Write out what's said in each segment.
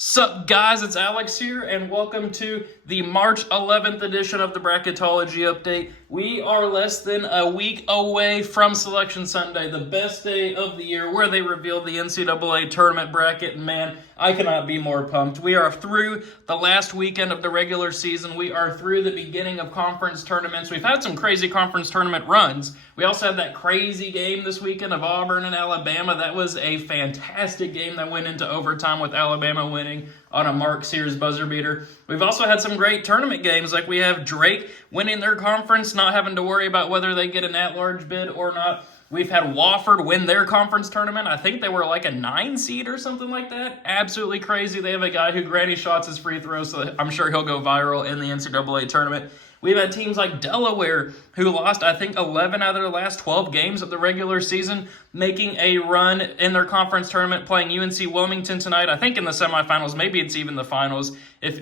Sup guys, it's Alex here and welcome to the March 11th edition of the Bracketology Update. We are less than a week away from Selection Sunday, the best day of the year where they reveal the NCAA tournament bracket, and man, I cannot be more pumped. We are through the last weekend of the regular season. We are through the beginning of conference tournaments. We've had some crazy conference tournament runs. We also had that crazy game this weekend of Auburn and Alabama. That was a fantastic game that went into overtime with Alabama winning on a Mark Sears buzzer beater. We've also had some great tournament games, like we have Drake winning their conference, not having to worry about whether they get an at-large bid or not. We've had Wofford win their conference tournament. I think they were like a 9 seed or something like that. Absolutely crazy. They have a guy who granny shots his free throws, so I'm sure he'll go viral in the NCAA tournament. We've had teams like Delaware who lost, I think, 11 out of their last 12 games of the regular season, making a run in their conference tournament, playing UNC Wilmington tonight. I think in the semifinals, maybe it's even the finals. If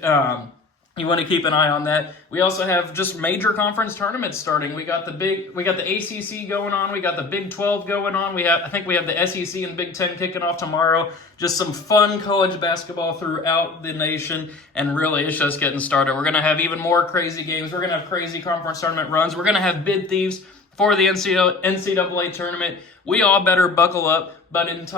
you want to keep an eye on that. We also have just major conference tournaments starting. We got the ACC going on. We got the Big 12 going on. I think we have the SEC and Big 10 kicking off tomorrow. Just some fun college basketball throughout the nation, and really it's just getting started. We're going to have even more crazy games. We're going to have crazy conference tournament runs. We're going to have bid thieves for the NCAA tournament. We all better buckle up, but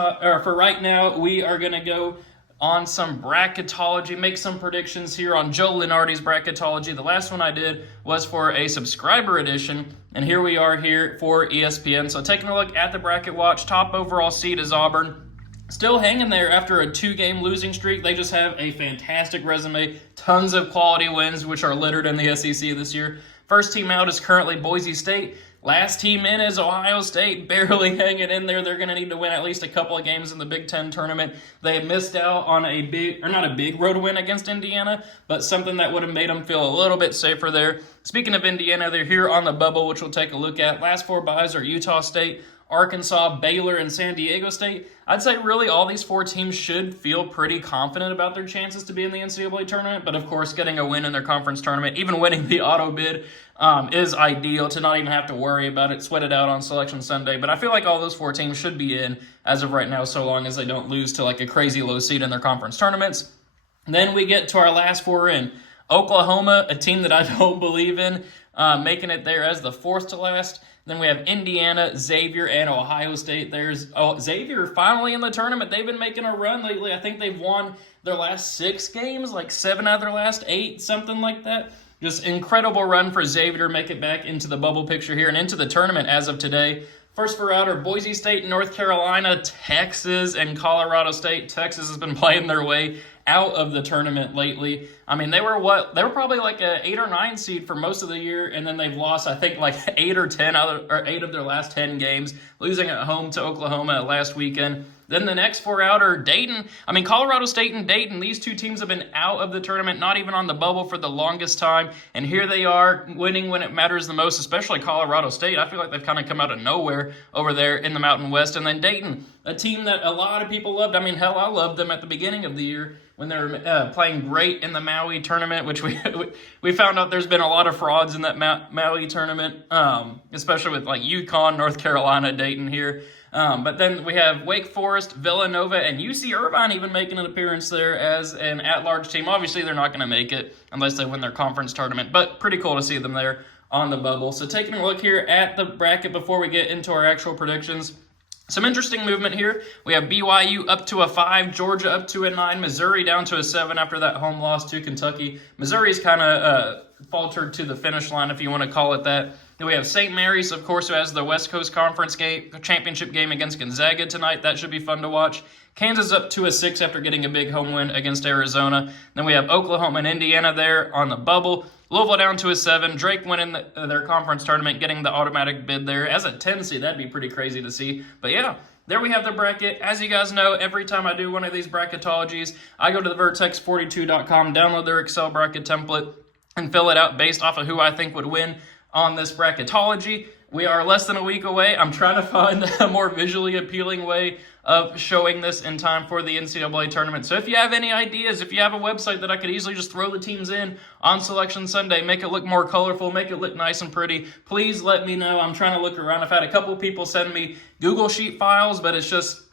for right now, we are going to go on some bracketology, make some predictions here on Joe Lunardi's bracketology. The last one I did was for a subscriber edition, and here we are here for ESPN. So taking a look at the bracket watch, top overall seed is Auburn. Still hanging there after a 2-game losing streak. They just have a fantastic resume, tons of quality wins, which are littered in the SEC this year. First team out is currently Boise State. Last team in is Ohio State, barely hanging in there. They're going to need to win at least a couple of games in the Big Ten tournament. They missed out on not a big road win against Indiana, but something that would have made them feel a little bit safer there. Speaking of Indiana, they're here on the bubble, which we'll take a look at. Last 4 byes are Utah State, Arkansas, Baylor, and San Diego State. I'd say really all these 4 teams should feel pretty confident about their chances to be in the NCAA tournament, but of course getting a win in their conference tournament, even winning the auto bid, is ideal to not even have to worry about it, sweat it out on Selection Sunday. But I feel like all those 4 teams should be in as of right now, so long as they don't lose to like a crazy low seed in their conference tournaments. Then we get to our last 4 in. Oklahoma, a team that I don't believe in, making it there as the 4th to last. Then we have Indiana, Xavier, and Ohio State. There's Xavier finally in the tournament. They've been making a run lately. I think they've won their last 6 games, like 7 out of their last 8, something like that. Just incredible run for Xavier to make it back into the bubble picture here and into the tournament as of today. First 4 out are Boise State, North Carolina, Texas, and Colorado State. Texas has been playing their way out of the tournament lately. I mean, they were probably like a 8 or 9 seed for most of the year, and then they've lost, I think, like 8 of their last 10 games, losing at home to Oklahoma last weekend. Then the next 4 out are Dayton. I mean, Colorado State and Dayton, these 2 teams have been out of the tournament, not even on the bubble for the longest time. And here they are winning when it matters the most, especially Colorado State. I feel like they've kind of come out of nowhere over there in the Mountain West. And then Dayton, a team that a lot of people loved. I mean, hell, I loved them at the beginning of the year when they were playing great in the Maui tournament, which we found out there's been a lot of frauds in that Maui tournament, especially with like UConn, North Carolina, Dayton here. But then we have Wake Forest, Villanova, and UC Irvine even making an appearance there as an at-large team. Obviously, they're not going to make it unless they win their conference tournament, but pretty cool to see them there on the bubble. So taking a look here at the bracket before we get into our actual predictions. Some interesting movement here. We have BYU up to a 5, Georgia up to a 9, Missouri down to a 7 after that home loss to Kentucky. Missouri's kind of faltered to the finish line, if you want to call it that. Then we have St. Mary's, of course, who has the West Coast Conference championship game against Gonzaga tonight. That should be fun to watch. Kansas up to a 6 after getting a big home win against Arizona. Then we have Oklahoma and Indiana there on the bubble. Louisville down to a 7. Drake winning their conference tournament, getting the automatic bid there. As a 10 seed, that'd be pretty crazy to see. But yeah, there we have the bracket. As you guys know, every time I do one of these bracketologies, I go to the vertex42.com, download their Excel bracket template, and fill it out based off of who I think would win on this bracketology. We are less than a week away. I'm trying to find a more visually appealing way of showing this in time for the NCAA tournament. So if you have any ideas, if you have a website that I could easily just throw the teams in on Selection Sunday, make it look more colorful, make it look nice and pretty, please let me know. I'm trying to look around. I've had a couple people send me Google Sheet files, but it's just,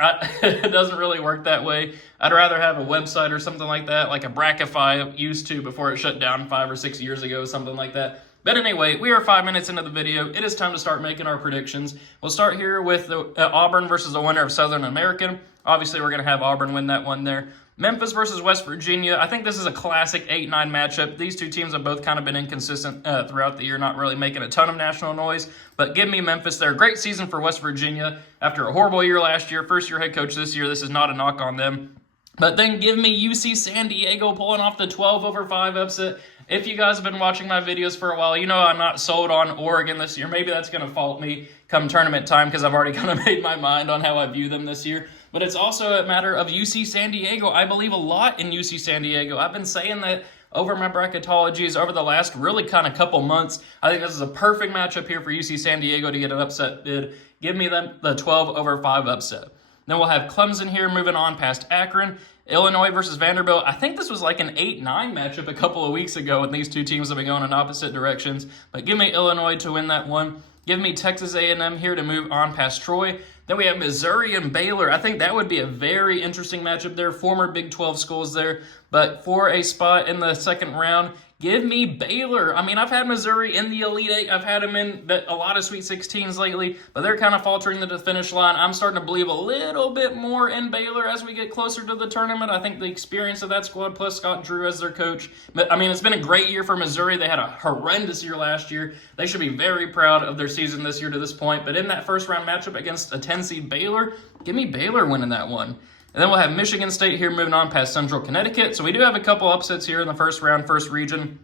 it doesn't really work that way. I'd rather have a website or something like that, like a Bracketology used to before it shut down 5 or 6 years ago, something like that. But anyway, we are 5 minutes into the video. It is time to start making our predictions. We'll start here with the, Auburn versus the winner of Southern American. Obviously, we're going to have Auburn win that one there. Memphis versus West Virginia. I think this is a classic 8-9 matchup. These two teams have both kind of been inconsistent throughout the year, not really making a ton of national noise. But give me Memphis there. Great season for West Virginia after a horrible year last year. First-year head coach this year. This is not a knock on them. But then give me UC San Diego pulling off the 12-5 upset. If you guys have been watching my videos for a while, you know I'm not sold on Oregon this year. Maybe that's going to fault me come tournament time because I've already kind of made my mind on how I view them this year. But it's also a matter of UC San Diego. I believe a lot in UC San Diego. I've been saying that over my bracketologies over the last really kind of couple months. I think this is a perfect matchup here for UC San Diego to get an upset bid. Give me them the 12-5 upset. Then we'll have Clemson here moving on past Akron. Illinois versus Vanderbilt. I think this was like an 8-9 matchup a couple of weeks ago when these two teams have been going in opposite directions. But give me Illinois to win that one. Give me Texas A&M here to move on past Troy. Then we have Missouri and Baylor. I think that would be a very interesting matchup there. Former Big 12 schools there. But for a spot in the second round, give me Baylor. I mean, I've had Missouri in the Elite Eight. I've had them in a lot of Sweet 16s lately, but they're kind of faltering to the finish line. I'm starting to believe a little bit more in Baylor as we get closer to the tournament. I think the experience of that squad, plus Scott Drew as their coach. But, I mean, it's been a great year for Missouri. They had a horrendous year last year. They should be very proud of their season this year to this point. But in that first-round matchup against a 10-seed Baylor, give me Baylor winning that one. And then we'll have Michigan State here moving on past Central Connecticut. So we do have a couple upsets here in the first round, first region.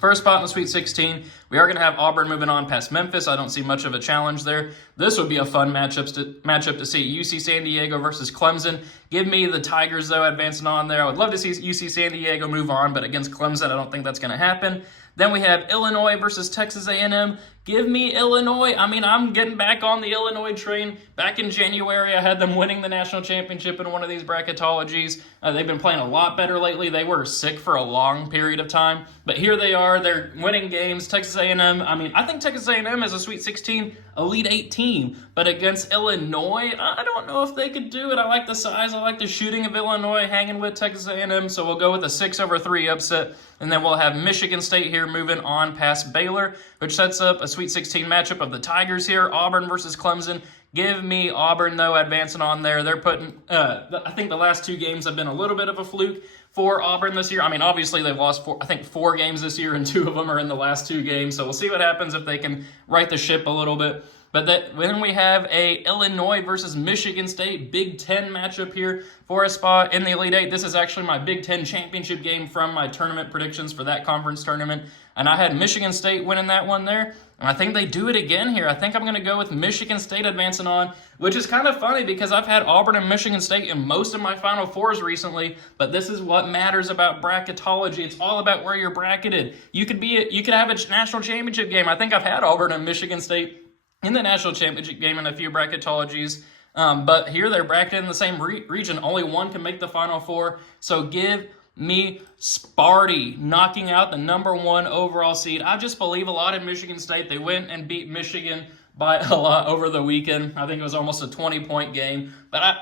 First spot in the Sweet 16, we are going to have Auburn moving on past Memphis. I don't see much of a challenge there. This would be a fun matchup to see. UC San Diego versus Clemson. Give me the Tigers, though, advancing on there. I would love to see UC San Diego move on, but against Clemson, I don't think that's going to happen. Then we have Illinois versus Texas A&M. Give me Illinois. I mean, I'm getting back on the Illinois train. Back in January, I had them winning the national championship in one of these bracketologies. They've been playing a lot better lately. They were sick for a long period of time, but here they are. They're winning games. Texas A&M, I mean, I think Texas A&M is a Sweet 16 Elite 8 team, but against Illinois, I don't know if they could do it. I like the size. I like the shooting of Illinois hanging with Texas A&M, so we'll go with a 6-3 upset. And then we'll have Michigan State here moving on past Baylor, which sets up a Sweet 16 matchup of the Tigers here. Auburn versus Clemson. Give me Auburn, though, advancing on there. They're putting, I think the last 2 games have been a little bit of a fluke for Auburn this year. I mean, obviously they've lost 4 games this year, and 2 of them are in the last 2 games. So we'll see what happens if they can right the ship a little bit. But then we have a Illinois versus Michigan State Big Ten matchup here for a spot in the Elite Eight. This is actually my Big Ten championship game from my tournament predictions for that conference tournament. And I had Michigan State winning that one there. And I think they do it again here. I think I'm going to go with Michigan State advancing on, which is kind of funny because I've had Auburn and Michigan State in most of my Final Fours recently. But this is what matters about bracketology. It's all about where you're bracketed. You could have a national championship game. I think I've had Auburn and Michigan State in the national championship game in a few bracketologies. But here they're bracketed in the same region. Only one can make the Final Four. So give me Sparty knocking out the #1 overall seed. I just believe a lot in Michigan State. They went and beat Michigan by a lot over the weekend. I think it was almost a 20-point game. But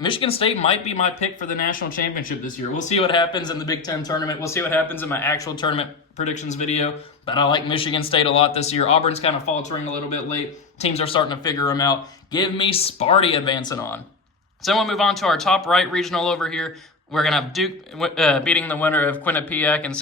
Michigan State might be my pick for the national championship this year. We'll see what happens in the Big Ten tournament. We'll see what happens in my actual tournament predictions video. But I like Michigan State a lot this year. Auburn's kind of faltering a little bit late. Teams are starting to figure them out. Give me Sparty advancing on. So we'll move on to our top right regional over here. We're going to have Duke beating the winner of Quinnipiac and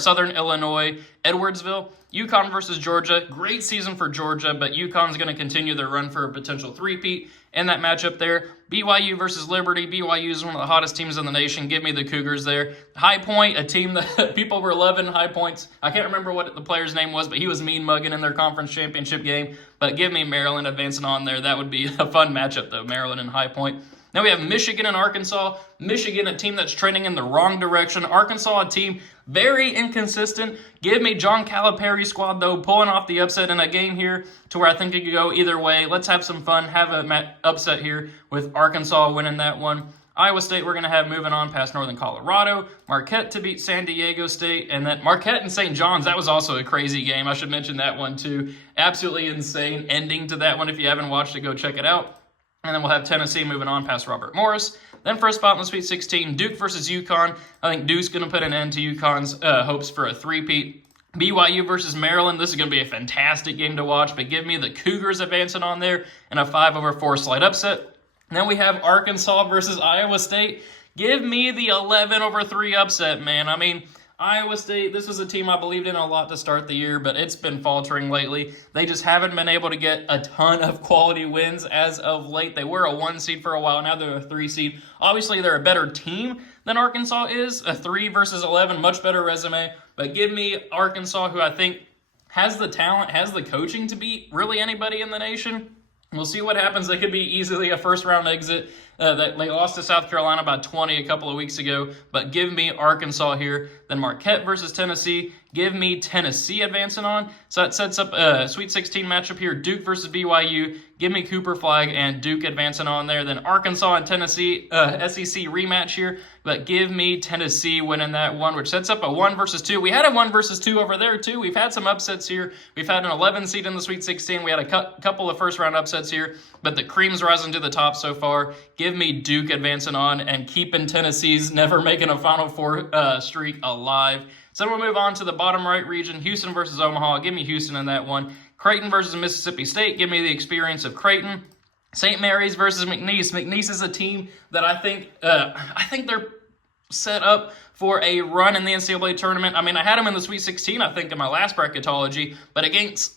Southern Illinois, Edwardsville. UConn versus Georgia. Great season for Georgia, but UConn's going to continue their run for a potential three-peat in that matchup there. BYU versus Liberty. BYU is one of the hottest teams in the nation. Give me the Cougars there. High Point, a team that people were loving. High Point's, I can't remember what the player's name was, but he was mean mugging in their conference championship game. But give me Maryland advancing on there. That would be a fun matchup, though, Maryland and High Point. Then we have Michigan and Arkansas. Michigan, a team that's trending in the wrong direction. Arkansas, a team very inconsistent. Give me John Calipari's squad, though, pulling off the upset in a game here to where I think it could go either way. Let's have some fun, have an upset here with Arkansas winning that one. Iowa State, we're going to have moving on past Northern Colorado. Marquette to beat San Diego State. And then Marquette and St. John's, that was also a crazy game. I should mention that one, too. Absolutely insane ending to that one. If you haven't watched it, go check it out. And then we'll have Tennessee moving on past Robert Morris. Then first spot in the Sweet 16, Duke versus UConn. I think Duke's going to put an end to UConn's hopes for a three-peat. BYU versus Maryland. This is going to be a fantastic game to watch, but give me the Cougars advancing on there in a 5-4 slight upset. And then we have Arkansas versus Iowa State. Give me the 11-3 upset, man. I mean, Iowa State, this was a team I believed in a lot to start the year, but it's been faltering lately. They just haven't been able to get a ton of quality wins as of late. They were a 1 seed for a while. Now they're a 3 seed. Obviously, they're a better team than Arkansas is. A 3 versus 11, much better resume. But give me Arkansas, who I think has the talent, has the coaching to beat really anybody in the nation. We'll see what happens. They could be easily a first-round exit. They lost to South Carolina by 20 a couple of weeks ago, but give me Arkansas here. Then Marquette versus Tennessee. Give me Tennessee advancing on. So that sets up a Sweet 16 matchup here. Duke versus BYU. Give me Cooper Flag and Duke advancing on there. Then Arkansas and Tennessee SEC rematch here, but give me Tennessee winning that one, which sets up a 1 versus 2. We had a 1 versus 2 over there, too. We've had some upsets here. We've had an 11 seed in the Sweet 16. We had a couple of first-round upsets here, but the cream's rising to the top so far. Give me Duke advancing on and keeping Tennessee's never making a Final Four streak alive. So we'll move on to the bottom right region, Houston versus Omaha. Give me Houston in that one. Creighton versus Mississippi State. Give me the experience of Creighton. St. Mary's versus McNeese. McNeese is a team that I think they're set up for a run in the NCAA tournament. I mean, I had them in the Sweet 16, I think, in my last bracketology, but against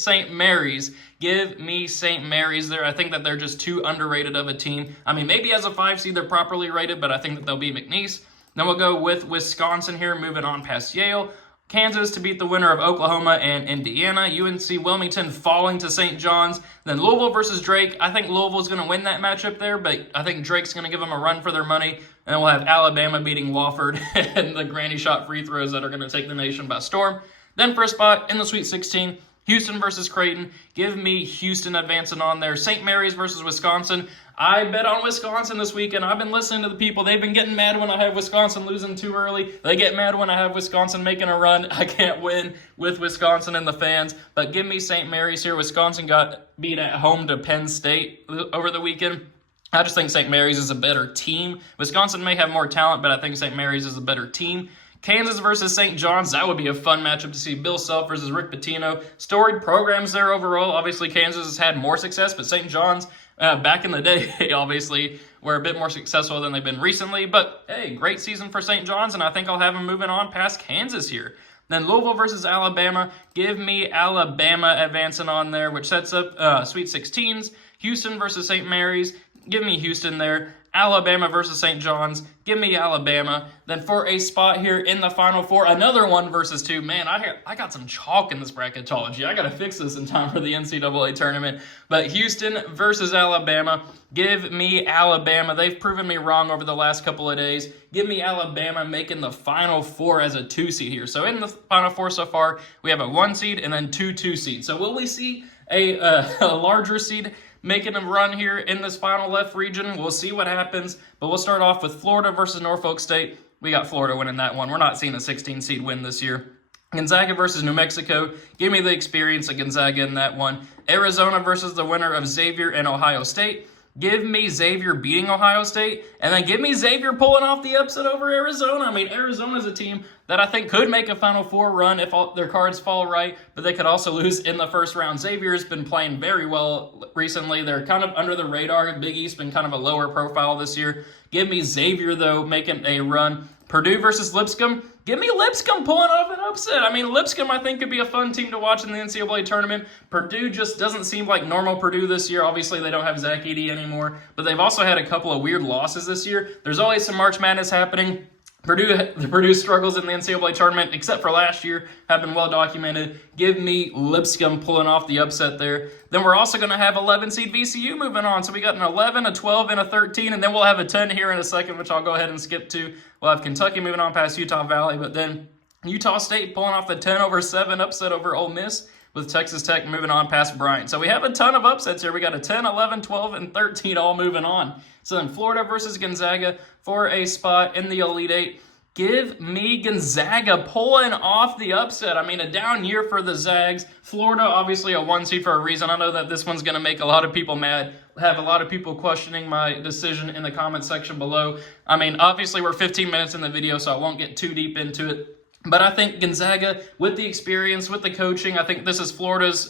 St. Mary's, give me St. Mary's there. I think that they're just too underrated of a team. I mean, maybe as a 5 seed, they're properly rated, but I think that they'll be McNeese. Then we'll go with Wisconsin here, moving on past Yale. Kansas to beat the winner of Oklahoma and Indiana. UNC Wilmington falling to St. John's. Then Louisville versus Drake. I think Louisville's going to win that matchup there, but I think Drake's going to give them a run for their money. And then we'll have Alabama beating Wofford and the granny shot free throws that are going to take the nation by storm. Then for a spot in the Sweet 16, Houston versus Creighton. Give me Houston advancing on there. St. Mary's versus Wisconsin. I bet on Wisconsin this weekend. I've been listening to the people. They've been getting mad when I have Wisconsin losing too early. They get mad when I have Wisconsin making a run. I can't win with Wisconsin and the fans. But give me St. Mary's here. Wisconsin got beat at home to Penn State over the weekend. I just think St. Mary's is a better team. Wisconsin may have more talent, but I think St. Mary's is a better team. Kansas versus St. John's, that would be a fun matchup to see. Bill Self versus Rick Pitino. Storied programs there overall. Obviously, Kansas has had more success, but St. John's, back in the day, obviously, were a bit more successful than they've been recently. But, hey, great season for St. John's, and I think I'll have them moving on past Kansas here. Then Louisville versus Alabama. Give me Alabama advancing on there, which sets up Sweet 16s. Houston versus St. Mary's. Give me Houston there. Alabama versus St. John's. Give me Alabama. Then for a spot here in the Final Four, another 1 versus 2. Man, I got some chalk in this bracketology. I got to fix this in time for the NCAA tournament. But Houston versus Alabama. Give me Alabama. They've proven me wrong over the last couple of days. Give me Alabama making the Final Four as a 2 seed here. So in the Final Four so far, we have a 1 seed and then 2 seeds. So will we see a larger seed making a run here in this final left region? We'll see what happens, but we'll start off with Florida versus Norfolk State. We got Florida winning that one. We're not seeing a 16 seed win this year. Gonzaga versus New Mexico. Give me the experience of Gonzaga in that one. Arizona versus the winner of Xavier and Ohio State. Give me Xavier beating Ohio State, and then give me Xavier pulling off the upset over Arizona. I mean, Arizona's a team that I think could make a Final Four run if all their cards fall right, but they could also lose in the first round. Xavier's been playing very well recently. They're kind of under the radar. Big East's been kind of a lower profile this year. Give me Xavier, though, making a run. Purdue versus Lipscomb. Give me Lipscomb pulling off an upset. I mean, Lipscomb, I think, could be a fun team to watch in the NCAA tournament. Purdue just doesn't seem like normal Purdue this year. Obviously, they don't have Zach Edey anymore, but they've also had a couple of weird losses this year. There's always some March Madness happening. The Purdue struggles in the NCAA tournament, except for last year, have been well documented. Give me Lipscomb pulling off the upset there. Then we're also going to have 11 seed VCU moving on. So we got an 11, a 12, and a 13, and then we'll have a 10 here in a second, which I'll go ahead and skip to. We'll have Kentucky moving on past Utah Valley, but then Utah State pulling off the 10-7 upset over Ole Miss, with Texas Tech moving on past Bryant. So we have a ton of upsets here. We got a 10, 11, 12, and 13 all moving on. So then Florida versus Gonzaga for a spot in the Elite Eight. Give me Gonzaga pulling off the upset. I mean, a down year for the Zags. Florida, obviously a 1 seed for a reason. I know that this one's going to make a lot of people mad. Have a lot of people questioning my decision in the comment section below. I mean, obviously we're 15 minutes in the video, so I won't get too deep into it. But I think Gonzaga, with the experience, with the coaching, I think this is Florida's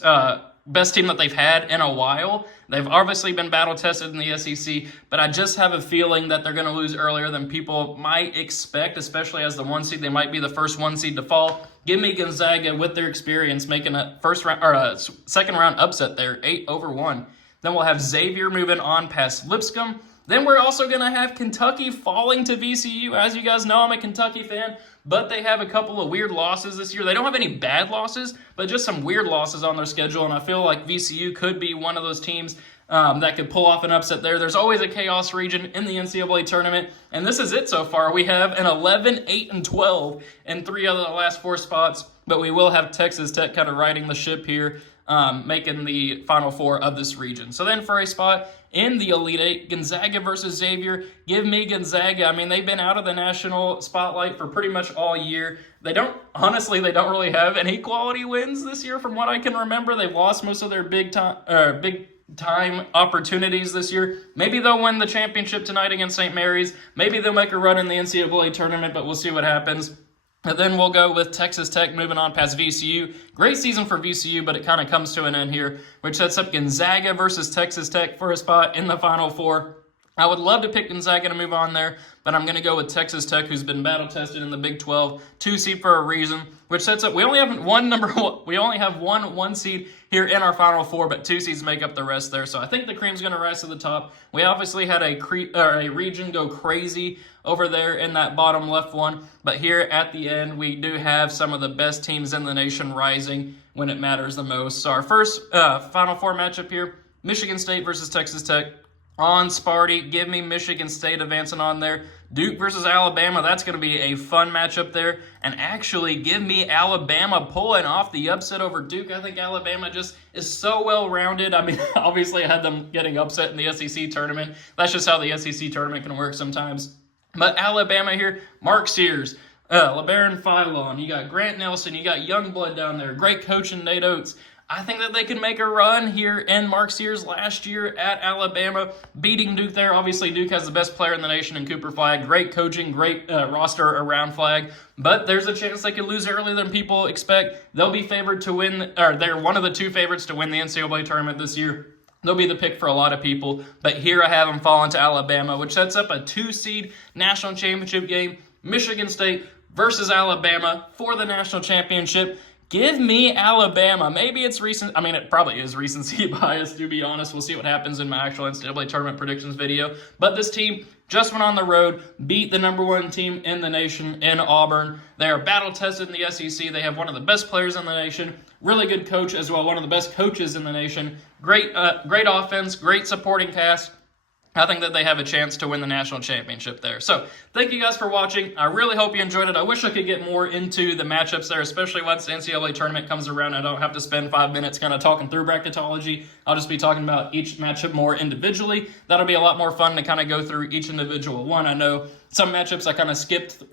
best team that they've had in a while. They've obviously been battle-tested in the SEC, but I just have a feeling that they're going to lose earlier than people might expect, especially as the 1 seed. They might be the first 1 seed to fall. Give me Gonzaga with their experience making a second-round upset there, 8-1. Then we'll have Xavier moving on past Lipscomb. Then we're also going to have Kentucky falling to VCU. As you guys know, I'm a Kentucky fan, but they have a couple of weird losses this year. They don't have any bad losses, but just some weird losses on their schedule, and I feel like VCU could be one of those teams that could pull off an upset there. There's always a chaos region in the NCAA tournament, and this is it so far. We have an 11, 8, and 12 in 3 out of the last 4 spots, but we will have Texas Tech kind of riding the ship here, making the Final Four of this region. So then for a spot in the Elite Eight, Gonzaga versus Xavier. Give me Gonzaga. I mean, they've been out of the national spotlight for pretty much all year. They don't really have any quality wins this year from what I can remember. They've lost most of their big time opportunities this year. Maybe they'll win the championship tonight against St. Mary's. Maybe they'll make a run in the NCAA tournament, but we'll see what happens. And then we'll go with Texas Tech moving on past VCU. Great season for VCU, but it kind of comes to an end here, which sets up Gonzaga versus Texas Tech for a spot in the Final Four. I would love to pick Gonzaga to move on there, but I'm going to go with Texas Tech, who's been battle-tested in the Big 12, 2 seed for a reason, which sets up, we only have one 1 seed here in our Final Four, but 2 seeds make up the rest there. So I think the cream's going to rise to the top. We obviously had a region go crazy over there in that bottom left one, but here at the end, we do have some of the best teams in the nation rising when it matters the most. So our first Final Four matchup here, Michigan State versus Texas Tech. On Sparty, give me Michigan State advancing on there. Duke versus Alabama, that's going to be a fun matchup there. And actually, give me Alabama pulling off the upset over Duke. I think Alabama just is so well-rounded. I mean, obviously I had them getting upset in the SEC tournament. That's just how the SEC tournament can work sometimes. But Alabama here, Mark Sears, LeBaron Philon, you got Grant Nelson, you got Youngblood down there, great coach in Nate Oates. I think that they can make a run here in Mark Sears last year at Alabama, beating Duke there. Obviously, Duke has the best player in the nation in Cooper Flagg. Great coaching, great roster around Flagg. But there's a chance they could lose earlier than people expect. They'll be favored to win, or they're one of the 2 favorites to win the NCAA tournament this year. They'll be the pick for a lot of people. But here I have them falling to Alabama, which sets up a 2-seed national championship game. Michigan State versus Alabama for the national championship. Give me Alabama. Maybe it's recent. I mean, it probably is recency bias, to be honest. We'll see what happens in my actual NCAA tournament predictions video. But this team just went on the road, beat the '1 team in the nation in Auburn. They are battle-tested in the SEC. They have one of the best players in the nation. Really good coach as well, one of the best coaches in the nation. Great offense, great supporting cast. I think that they have a chance to win the national championship there. So, thank you guys for watching. I really hope you enjoyed it. I wish I could get more into the matchups there, especially once the NCAA tournament comes around. I don't have to spend 5 minutes kind of talking through bracketology. I'll just be talking about each matchup more individually. That'll be a lot more fun to kind of go through each individual one. I know some matchups I kind of skipped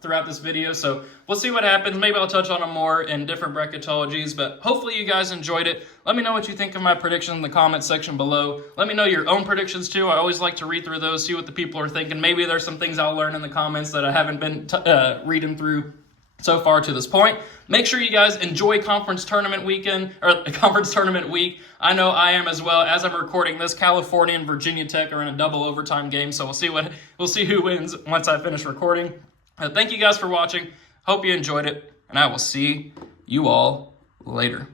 throughout this video, so we'll see what happens. Maybe I'll touch on them more in different bracketologies, but hopefully you guys enjoyed it. Let me know what you think of my prediction in the comment section below. Let me know your own predictions too. I always like to read through those, see what the people are thinking. Maybe there's some things I'll learn in the comments that I haven't been reading through so far to this point. Make sure you guys enjoy conference tournament weekend, or conference tournament week. I know I am as well. As I'm recording this, California and Virginia Tech are in a double overtime game, so we'll see who wins once I finish recording. Thank you guys for watching. Hope you enjoyed it, and I will see you all later.